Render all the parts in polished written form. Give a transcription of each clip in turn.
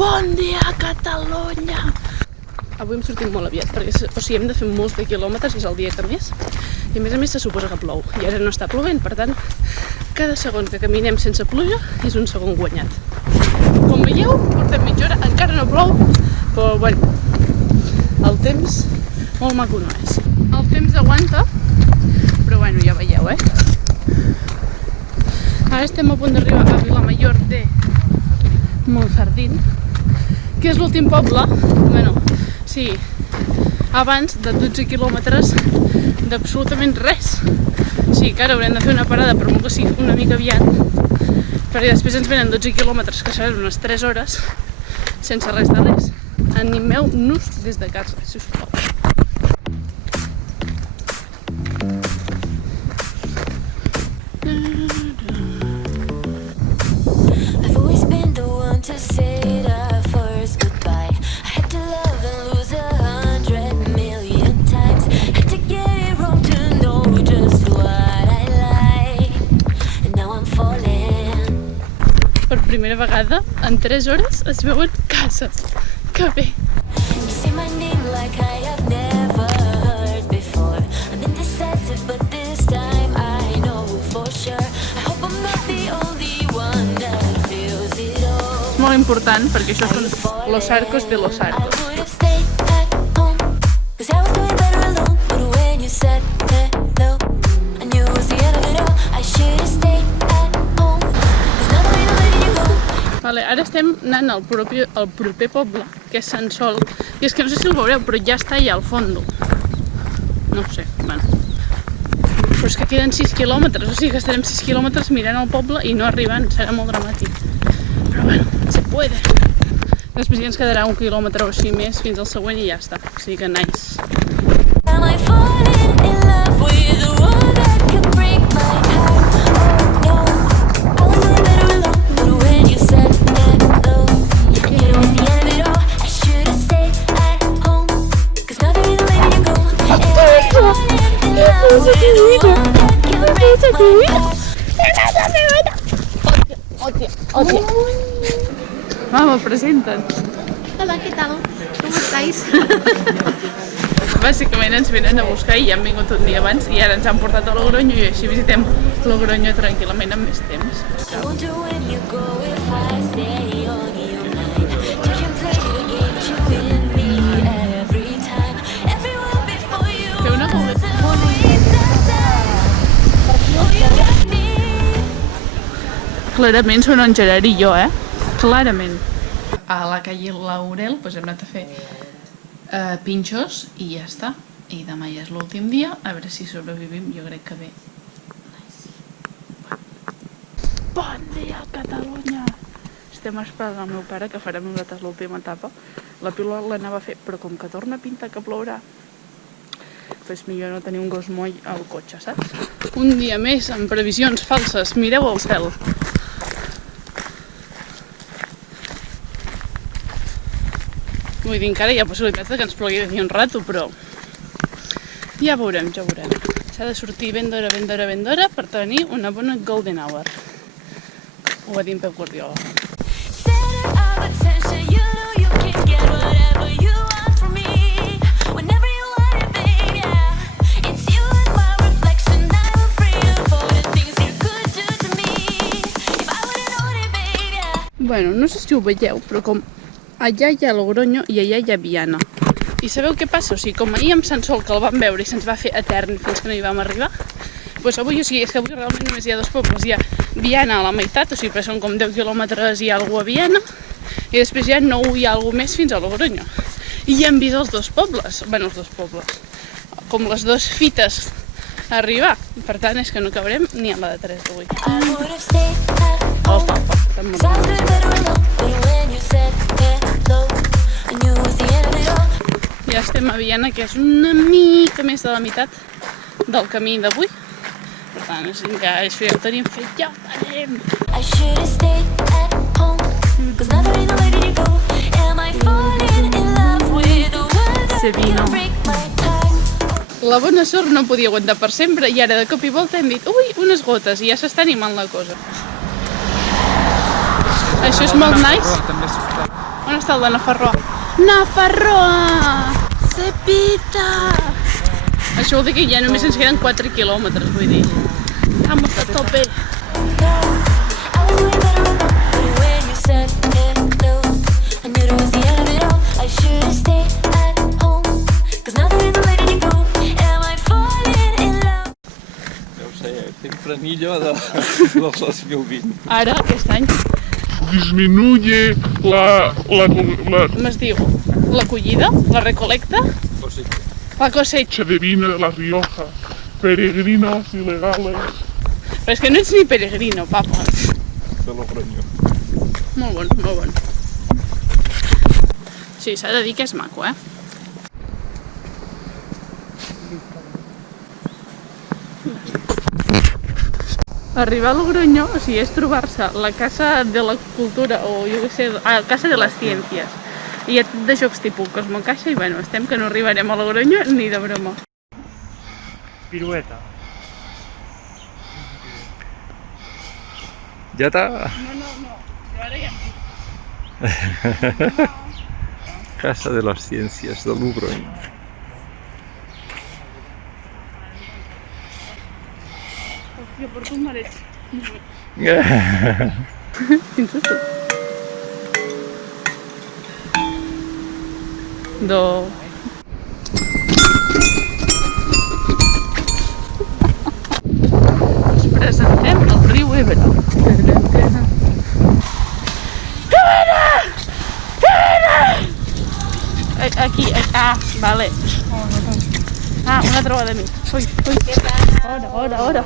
Bon dia, Catalunya! Avui hem sortit molt aviat, perquè hem de fer molts de quilòmetres, és el dia que més, i a més se suposa que plou, i ara no està plovent, per tant, cada segon que caminem sense pluja és un segon guanyat. Com veieu, portem mitja hora, encara no plou, però bueno, el temps molt maco no és. El temps aguanta, però bueno, ja veieu, Ara estem a punt d'arribar a Vilamajor de Montsardín, que és l'últim poble, bueno, sí, abans de 12 quilòmetres d'absolutament res. Sí, que ara haurem de fer una parada, però molt que sí, una mica aviat, perquè després ens venen 12 quilòmetres, que seran unes 3 hores, sense res de res. Animeu-nos des de casa, sisplau. Per primera vegada, en 3 hores, es veuen cases. Que bé! És molt important, perquè això són los arcos de los arcos. Vale, ara estem anant al proper poble, que és Sant Sol, i és que no sé si el veureu, però ja està allà al fons. No ho sé, bueno. Però és que queden 6 quilòmetres, o sigui que estarem 6 quilòmetres mirant el poble i no arribant, serà molt dramàtic. Però bueno, se puede. Després ja ens quedarà 1 quilòmetre o així més fins al següent i ja està, o sigui que nice. Vamos, presenta't. Hola, ¿qué tal? ¿Cómo estáis? Bàsicament ens venen a buscar i ja han vingut un dia abans i ara ens han portat a Logronyo i així visitem Logronyo tranquil·lament amb més temps. Té una clarament són en Gerard i jo, Clarament. A la calle Laurel hem anat a fer pinxos i ja està. I demà ja és l'últim dia, a veure si sobrevivim, jo crec que bé. Bon dia, Catalunya! Estem esperant el meu pare, que farem nosaltres l'última etapa. La pila l'anava a fer, però com que torna a pintar que plourà, doncs millor no tenir un gos moll al cotxe, saps? Un dia més amb previsions falses, mireu al cel. Vull dir, encara hi ha possibilitats que ens plogui d'aquí un rato, però ja veurem, ja veurem. S'ha de sortir ben d'hora per tenir una bona golden hour. Ho va dir en Pep Guardiola. Bueno, no sé si ho veieu, però com allà hi ha Logronyo i allà hi ha Viana. I sabeu què passa? O sigui, com ahir amb Sant Sol, que el vam veure i se'ns va fer etern fins que no hi vam arribar, doncs avui, o sigui, és que avui realment només hi ha 2 pobles. Hi ha Viana a la meitat, o sigui, però són com 10 quilòmetres i alguna a Viana, i després hi ha 9 i alguna més fins a Logronyo. I ja hem vist els 2 pobles, bueno, els 2 pobles, com les 2 fites a arribar. Per tant, és que no cabrem ni a la de 3 d'avui. Ja estem a Viana, que és una mica més de la meitat del camí d'avui. Per tant, ja això ja ho tenim fet, ja ho tenim! Sevino. La bona sort no podia aguantar per sempre i ara de cop i volta hem dit ui, unes gotes, i ja s'està animant la cosa. Això és molt nice. On està el de Nafarroa? Nafarroa! Cepita! Això vol dir que ja només ens queden 4 quilòmetres, vull dir. Vamos a tope! Tinc frenillo del 2020. Ara, aquest any, Disminuye la com es diu? La collida? La recolecta? La cosecha. de vino de La Rioja, peregrinos ilegales. Però és que no ets ni peregrino, papa. De Logroño. Molt bon, molt bon. Sí, s'ha de dir que és maco, eh? Arribar a Logroño, o sigui, és trobar-se la Casa de la Cultura, o jo què sé, Casa de les Ciències. I hi ha tot de jocs tipus Cosmocaixa i, bueno, estem que no arribarem a Logroño ni de broma. Pirueta. Ja està. No, jo ara ja Casa de les Ciències de Logroño. Hòstia, porto un mareig. Quin susto. Ens presentem al riu Ebre. Aquí, vale. Una trobada de mi. Ui. Què tal? Hora.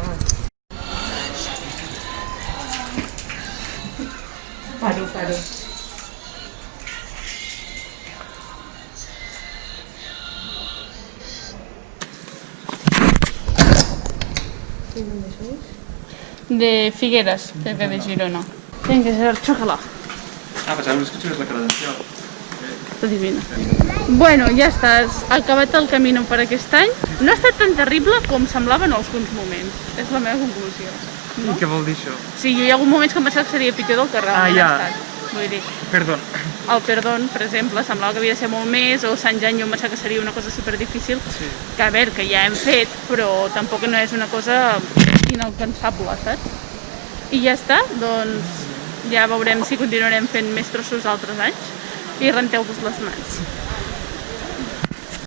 Paro. De Figueras, cerca de Girona. Tiene que ser chocolate. Pensava que escuchaves la credencial. Està divina. Bueno, ja està, has acabat el camí per aquest any. No ha estat tan terrible com semblava en alguns moments. És la meva conclusió. I què vol dir això? Sí, jo hi ha algun moments que em pensava que seria pitjor del que realment ja. ha estat. Vull dir, Perdó. el Perdón, per exemple, semblava que havia de ser molt més, o Sant Jan jo em pensava que seria una cosa superdifícil, Sí. que a veure, que ja hem fet, però tampoc no és una cosa inalcançable, saps? I ja està, doncs ja veurem si continuarem fent més trossos altres anys i renteu-vos les mans.